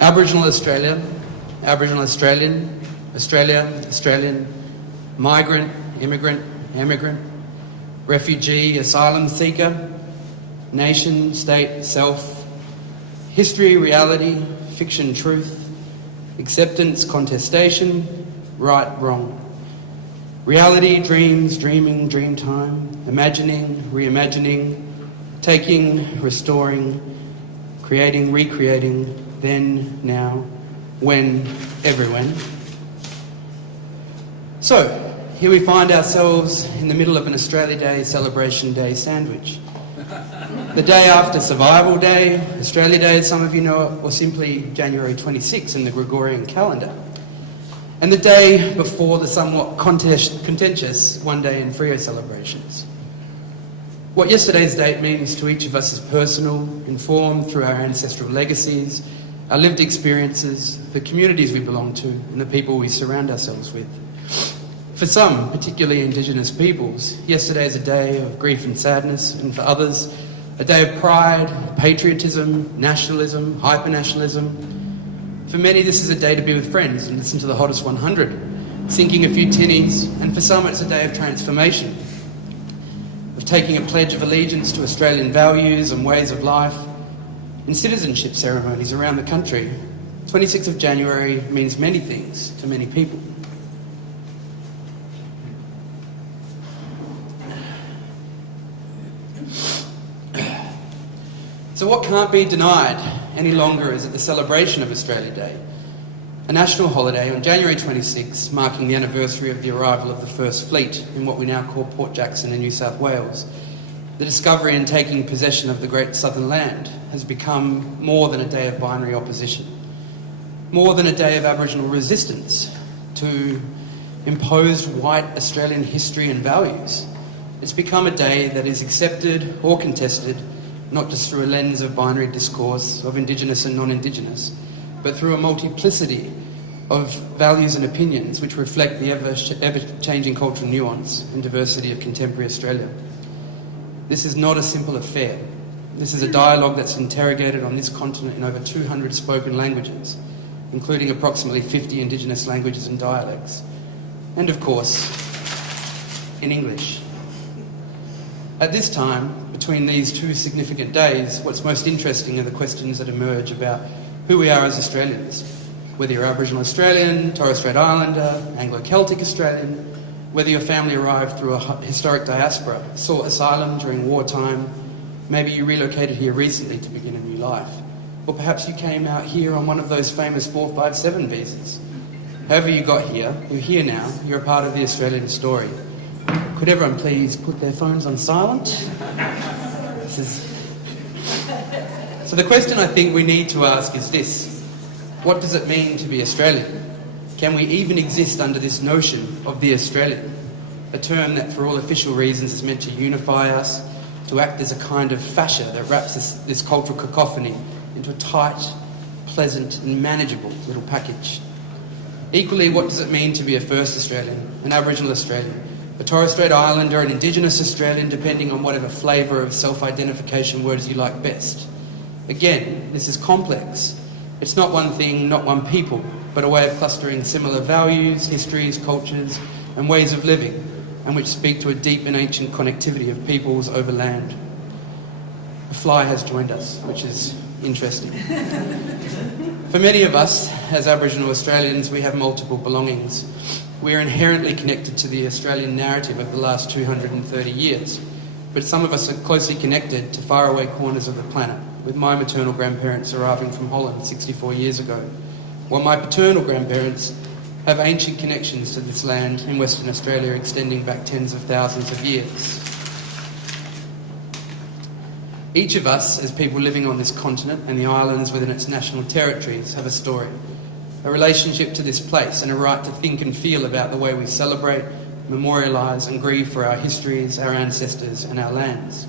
Aboriginal Australia, Aboriginal Australian, Australian, migrant, immigrant, refugee, asylum seeker, nation, state, self, history, reality, fiction, truth, acceptance, contestation, right, wrong, reality, dreams, dreaming, dream time, imagining, reimagining, taking, restoring, creating, recreating, then, now, when, everywhen. So, here we find ourselves in the middle of an Australia Day Celebration Day sandwich. The day after Survival Day, Australia Day as some of you know it, or simply January 26 in the Gregorian calendar. And the day before the somewhat contentious One Day in Freo celebrations. What yesterday's date means to each of us is personal, informed through our ancestral legacies, our lived experiences, the communities we belong to, and the people we surround ourselves with. For some, particularly Indigenous peoples, yesterday is a day of grief and sadness, and for others, a day of pride, patriotism, nationalism, hyper-nationalism. For many, this is a day to be with friends and listen to the Hottest 100, sinking a few tinnies, and for some, it's a day of transformation, of taking a pledge of allegiance to Australian values and ways of life. In citizenship ceremonies around the country, 26th of January means many things to many people. So what can't be denied any longer is that the celebration of Australia Day, a national holiday on January 26, marking the anniversary of the arrival of the First Fleet in what we now call Port Jackson in New South Wales, the discovery and taking possession of the Great Southern Land has become more than a day of binary opposition, more than a day of Aboriginal resistance to imposed white Australian history and values. It's become a day that is accepted or contested, not just through a lens of binary discourse of Indigenous and non-Indigenous, but through a multiplicity of values and opinions which reflect the ever-changing cultural nuance and diversity of contemporary Australia. This is not a simple affair. This is a dialogue that's interrogated on this continent in over 200 spoken languages, including approximately 50 Indigenous languages and dialects, and of course, in English. At this time, between these two significant days, what's most interesting are the questions that emerge about who we are as Australians, whether you're Aboriginal Australian, Torres Strait Islander, Anglo-Celtic Australian, whether your family arrived through a historic diaspora, sought asylum during wartime, maybe you relocated here recently to begin a new life, or perhaps you came out here on one of those famous 457 visas. However you got here, you're here now, you're a part of the Australian story. Could everyone please put their phones on silent? So the question I think we need to ask is this: what does it mean to be Australian? Can we even exist under this notion of the Australian? A term that for all official reasons is meant to unify us, to act as a kind of fascia that wraps this cultural cacophony into a tight, pleasant and manageable little package. Equally, what does it mean to be a First Australian, an Aboriginal Australian, a Torres Strait Islander, an Indigenous Australian, depending on whatever flavour of self-identification words you like best? Again, this is complex. It's not one thing, not one people, but a way of clustering similar values, histories, cultures, and ways of living, and which speak to a deep and ancient connectivity of peoples over land. A fly has joined us, which is interesting. For many of us, as Aboriginal Australians, we have multiple belongings. We are inherently connected to the Australian narrative of the last 230 years, but some of us are closely connected to faraway corners of the planet, with my maternal grandparents arriving from Holland 64 years ago, while my paternal grandparents have ancient connections to this land in Western Australia extending back tens of thousands of years. Each of us, as people living on this continent and the islands within its national territories, have a story, a relationship to this place and a right to think and feel about the way we celebrate, memorialise and grieve for our histories, our ancestors and our lands.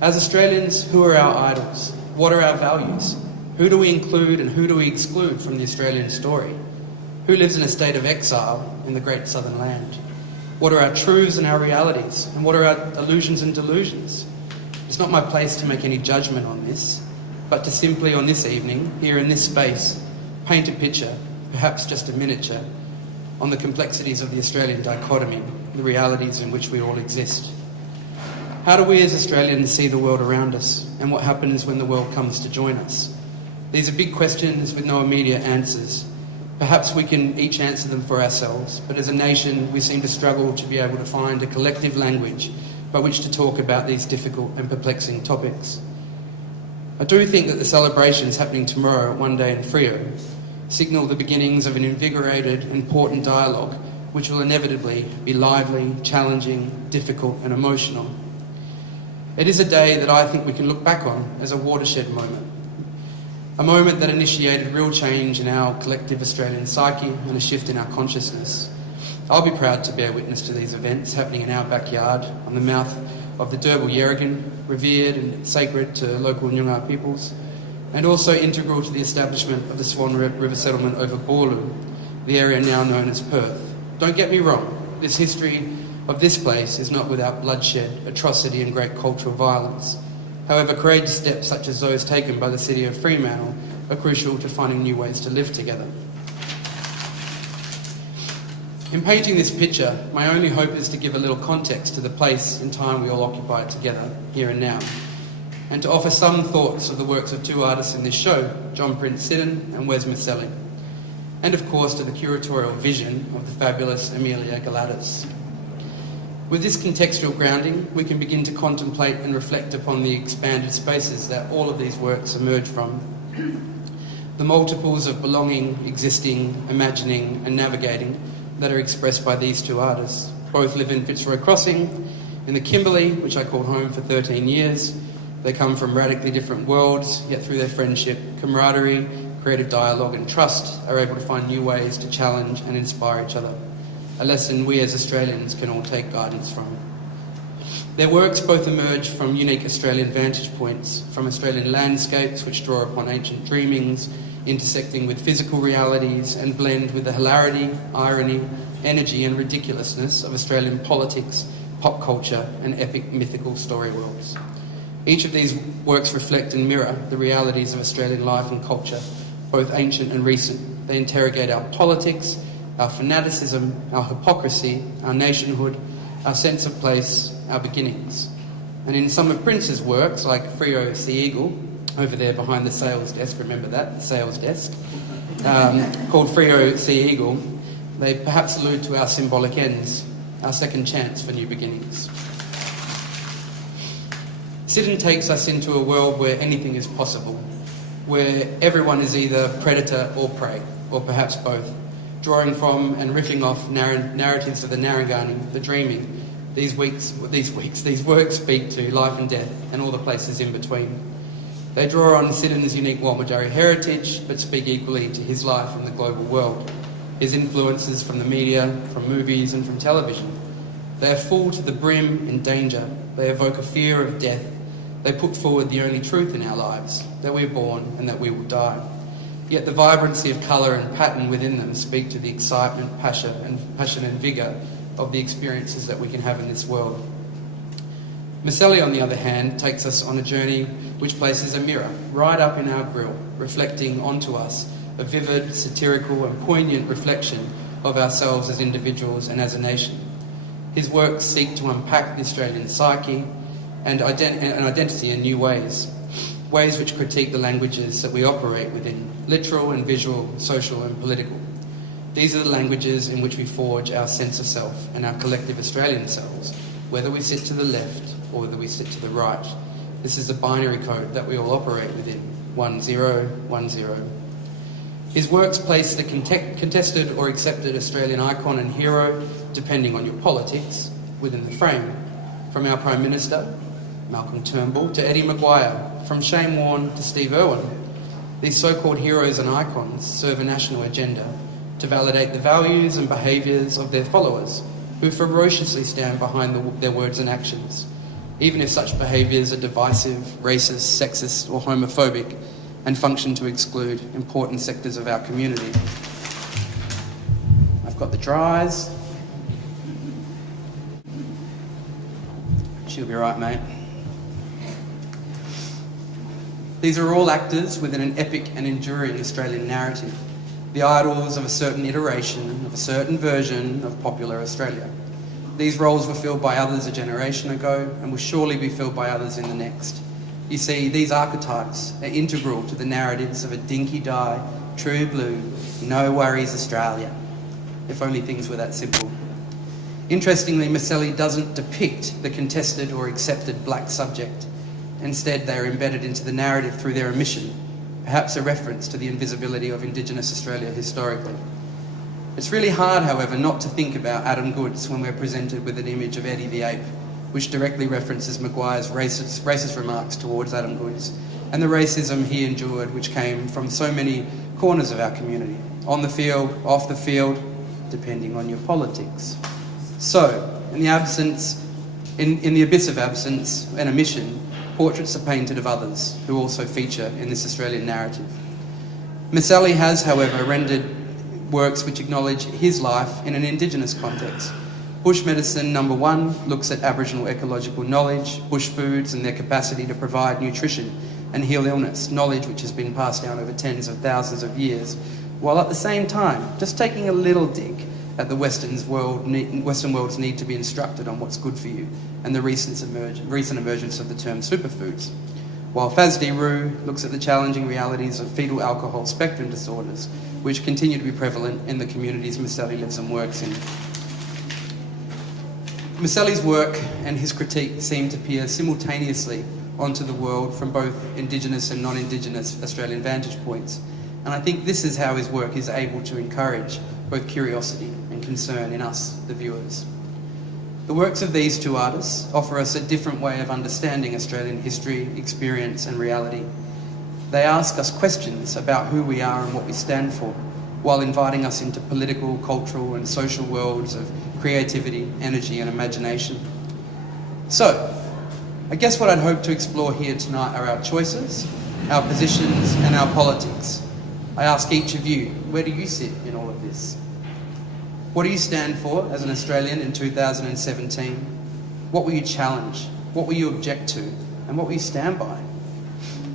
As Australians, who are our idols? What are our values? Who do we include and who do we exclude from the Australian story? Who lives in a state of exile in the great southern land? What are our truths and our realities? And what are our illusions and delusions? It's not my place to make any judgment on this, but to simply on this evening, here in this space, paint a picture, perhaps just a miniature, on the complexities of the Australian dichotomy, the realities in which we all exist. How do we as Australians see the world around us, and what happens when the world comes to join us? These are big questions with no immediate answers. Perhaps we can each answer them for ourselves, but as a nation we seem to struggle to be able to find a collective language by which to talk about these difficult and perplexing topics. I do think that the celebrations happening tomorrow at One Day in Freo signal the beginnings of an invigorated, important dialogue which will inevitably be lively, challenging, difficult and emotional. It is a day that I think we can look back on as a watershed moment. A moment that initiated real change in our collective Australian psyche and a shift in our consciousness. I'll be proud to bear witness to these events happening in our backyard on the mouth of the Derbarl Yerrigan, revered and sacred to local Noongar peoples, and also integral to the establishment of the Swan River settlement over Borlu, the area now known as Perth. Don't get me wrong, this history of this place is not without bloodshed, atrocity and great cultural violence. However, courageous steps such as those taken by the city of Fremantle are crucial to finding new ways to live together. In painting this picture, my only hope is to give a little context to the place and time we all occupy together, here and now, and to offer some thoughts of the works of two artists in this show, John Prince Siddon and Wes Maselli, and of course to the curatorial vision of the fabulous Emilia Galatis. With this contextual grounding, we can begin to contemplate and reflect upon the expanded spaces that all of these works emerge from. The multiples of belonging, existing, imagining and navigating that are expressed by these two artists. Both live in Fitzroy Crossing, in the Kimberley, which I called home for 13 years. They come from radically different worlds, yet through their friendship, camaraderie, creative dialogue and trust are able to find new ways to challenge and inspire each other. A lesson we as Australians can all take guidance from. Their works both emerge from unique Australian vantage points, from Australian landscapes which draw upon ancient dreamings, intersecting with physical realities and blend with the hilarity, irony, energy and ridiculousness of Australian politics, pop culture and epic mythical story worlds. Each of these works reflect and mirror the realities of Australian life and culture, both ancient and recent. They interrogate our politics, our fanaticism, our hypocrisy, our nationhood, our sense of place, our beginnings. And in some of Prince's works, like Freo Sea Eagle, over there behind the sales desk, remember that, the sales desk, called Freo Sea Eagle, they perhaps allude to our symbolic ends, our second chance for new beginnings. Siddon takes us into a world where anything is possible, where everyone is either predator or prey, or perhaps both. Drawing from and riffing off narratives of the Narraganing, the dreaming, these works speak to life and death and all the places in between. They draw on Siddon's unique Walmatjarri heritage, but speak equally to his life in the global world, his influences from the media, from movies and from television. They are full to the brim in danger. They evoke a fear of death. They put forward the only truth in our lives, that we're born and that we will die. Yet the vibrancy of colour and pattern within them speak to the excitement, passion and vigour of the experiences that we can have in this world. Maselli, on the other hand, takes us on a journey which places a mirror right up in our grill, reflecting onto us a vivid, satirical and poignant reflection of ourselves as individuals and as a nation. His works seek to unpack the Australian psyche and identity in new ways, ways which critique the languages that we operate within, literal and visual, social and political. These are the languages in which we forge our sense of self and our collective Australian selves, whether we sit to the left or whether we sit to the right. This is a binary code that we all operate within, 1010. His works place the contested or accepted Australian icon and hero, depending on your politics, within the frame, from our Prime Minister, Malcolm Turnbull, to Eddie Maguire, from Shane Warne to Steve Irwin. These so-called heroes and icons serve a national agenda to validate the values and behaviours of their followers, who ferociously stand behind their words and actions, even if such behaviours are divisive, racist, sexist or homophobic, and function to exclude important sectors of our community. I've got the dries. She'll be right, mate. These are all actors within an epic and enduring Australian narrative, the idols of a certain iteration, of a certain version of popular Australia. These roles were filled by others a generation ago and will surely be filled by others in the next. You see, these archetypes are integral to the narratives of a dinky-die, true blue, no worries Australia. If only things were that simple. Interestingly, Maselli doesn't depict the contested or accepted black subject. Instead, they are embedded into the narrative through their omission, perhaps a reference to the invisibility of Indigenous Australia historically. It's really hard, however, not to think about Adam Goodes when we're presented with an image of Eddie the Ape, which directly references Maguire's racist remarks towards Adam Goodes and the racism he endured, which came from so many corners of our community, on the field, off the field, depending on your politics. So, in the abyss of absence and omission, portraits are painted of others who also feature in this Australian narrative. Maselli has, however, rendered works which acknowledge his life in an Indigenous context. Bush Medicine No. 1 looks at Aboriginal ecological knowledge, bush foods and their capacity to provide nutrition and heal illness, knowledge which has been passed down over tens of thousands of years, while at the same time just taking a little dig at the Western world's need to be instructed on what's good for you and the recent emergence of the term superfoods. While Fazdi Roo looks at the challenging realities of fetal alcohol spectrum disorders, which continue to be prevalent in the communities Maselli lives and works in. Maselli's work and his critique seem to peer simultaneously onto the world from both Indigenous and non-Indigenous Australian vantage points, and I think this is how his work is able to encourage both curiosity and concern in us, the viewers. The works of these two artists offer us a different way of understanding Australian history, experience and reality. They ask us questions about who we are and what we stand for, while inviting us into political, cultural and social worlds of creativity, energy and imagination. So, I guess what I'd hope to explore here tonight are our choices, our positions and our politics. I ask each of you, where do you sit in all of this? What do you stand for as an Australian in 2017? What will you challenge? What will you object to? And what will you stand by?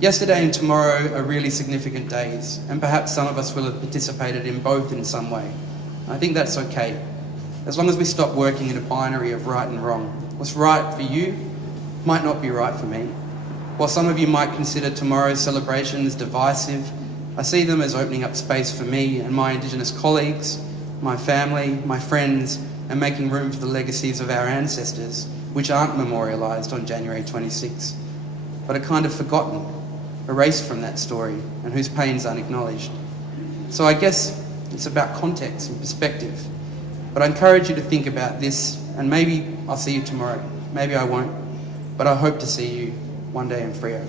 Yesterday and tomorrow are really significant days, and perhaps some of us will have participated in both in some way. I think that's okay, as long as we stop working in a binary of right and wrong. What's right for you might not be right for me. While some of you might consider tomorrow's celebrations divisive, I see them as opening up space for me and my Indigenous colleagues, my family, my friends, and making room for the legacies of our ancestors, which aren't memorialised on January 26, but are kind of forgotten, erased from that story, and whose pains aren't acknowledged. So I guess it's about context and perspective. But I encourage you to think about this, and maybe I'll see you tomorrow. Maybe I won't, but I hope to see you one day in Freo.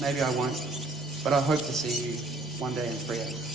Maybe I won't, but I hope to see you one day in Freo.